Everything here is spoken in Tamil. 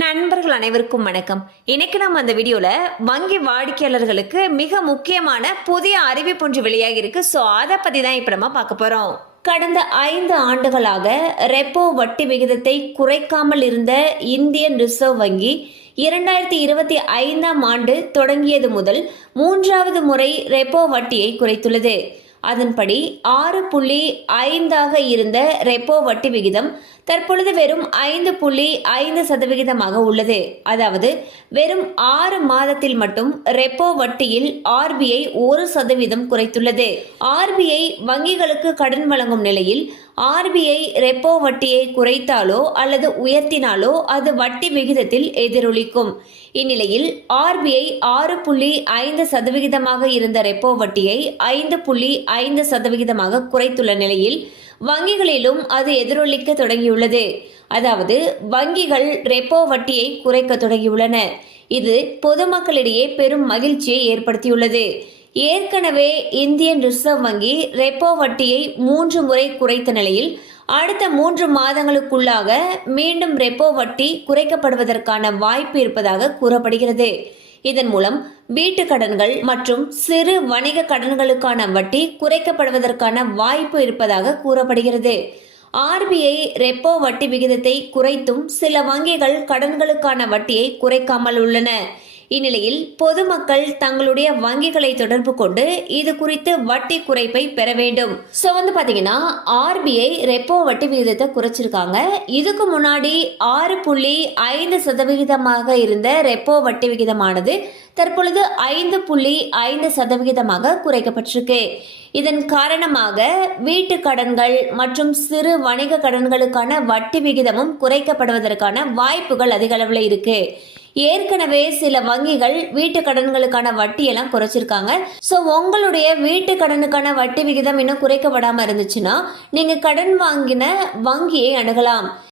நண்பர்கள் அனைவருக்கும் வணக்கம். இன்னைக்கு நம்ம அந்த வீடியோல வங்கி வாடிக்கையாளர்களுக்கு மிக முக்கியமான புதிய அறிவிப்பு ஒன்று வெளியாகி இருக்கு. ஸோ அதை பத்தி தான் இப்ப நம்ம பார்க்க போறோம். கடந்த 5 ஆண்டுகளாக ரெப்போ வட்டி விகிதத்தை குறைக்காமல் இருந்த இந்தியன் ரிசர்வ் வங்கி 2025ஆம் ஆண்டு தொடங்கியது முதல் 3வது முறை ரெப்போ வட்டியை குறைத்துள்ளது. அதன்படி 6.5 இருந்த ரெப்போ வட்டி விகிதம் தற்பொழுது வெறும் 5.5% உள்ளது. அதாவது வெறும் 6 மாதத்தில் மட்டும் ரெப்போ வட்டியில் ஆர்பிஐ 1% குறைத்துள்ளது. ஆர்பிஐ வங்கிகளுக்கு கடன் வழங்கும் நிலையில் ஆர்பிஐ ரெப்போ வட்டியை குறைத்தாலோ அல்லது உயர்த்தினாலோ அது வட்டி விகிதத்தில் எதிரொலிக்கும். இந்நிலையில் ஆர்பிஐ 6.5% இருந்த ரெப்போ வட்டியை 5.5% குறைத்துள்ள நிலையில் வங்கிகளிலும் அது எதிரொலிக்க தொடங்கியுள்ளது. அதாவது வங்கிகள் ரெப்போ வட்டியை குறைக்க தொடங்கியுள்ளன. இது பொதுமக்களிடையே பெரும் மகிழ்ச்சியை ஏற்படுத்தியுள்ளது. ஏற்கனவே இந்தியன் ரிசர்வ் வங்கி ரெப்போ வட்டியை 3 முறை குறைத்த நிலையில் அடுத்த 3 மாதங்களுக்குள்ளாக மீண்டும் ரெப்போ வட்டி குறைக்கப்படுவதற்கான வாய்ப்பு இருப்பதாக கூறப்படுகிறது. இதன் மூலம் வீட்டு கடன்கள் மற்றும் சிறு வணிக கடன்களுக்கான வட்டி குறைக்கப்படுவதற்கான வாய்ப்பு இருப்பதாக கூறப்படுகிறது. ஆர்பிஐ ரெப்போ வட்டி விகிதத்தை குறைத்தும் சில வங்கிகள் கடன்களுக்கான வட்டியை குறைக்காமல் உள்ளன. இந்நிலையில் பொதுமக்கள் தங்களுடைய வங்கிகளை தொடர்பு கொண்டு இது குறித்து வட்டி குறைப்பை பெற வேண்டும். ஸோ பாத்தீங்கன்னா ஆர்பிஐ ரெப்போ வட்டி விகிதத்தை குறைச்சிருக்காங்க. இதுக்கு முன்னாடி 6.5% இருந்த ரெப்போ வட்டி விகிதமானது தற்பொழுது 5.5% குறைக்கப்பட்டிருக்கு. இதன் காரணமாக வீட்டு கடன்கள் மற்றும் சிறு வணிக கடன்களுக்கான வட்டி விகிதமும் குறைக்கப்படுவதற்கான வாய்ப்புகள் அதிக அளவில் இருக்கு. ஏற்கனவே சில வங்கிகள் வீட்டு கடன்களுக்கான வட்டியெல்லாம் குறைச்சிருக்காங்க. ஸோ உங்களுடைய வீட்டு கடனுக்கான வட்டி விகிதம் இன்னும் குறைக்கப்படாமல் இருந்துச்சுன்னா நீங்க கடன் வாங்கின வங்கியை அணுகலாம்.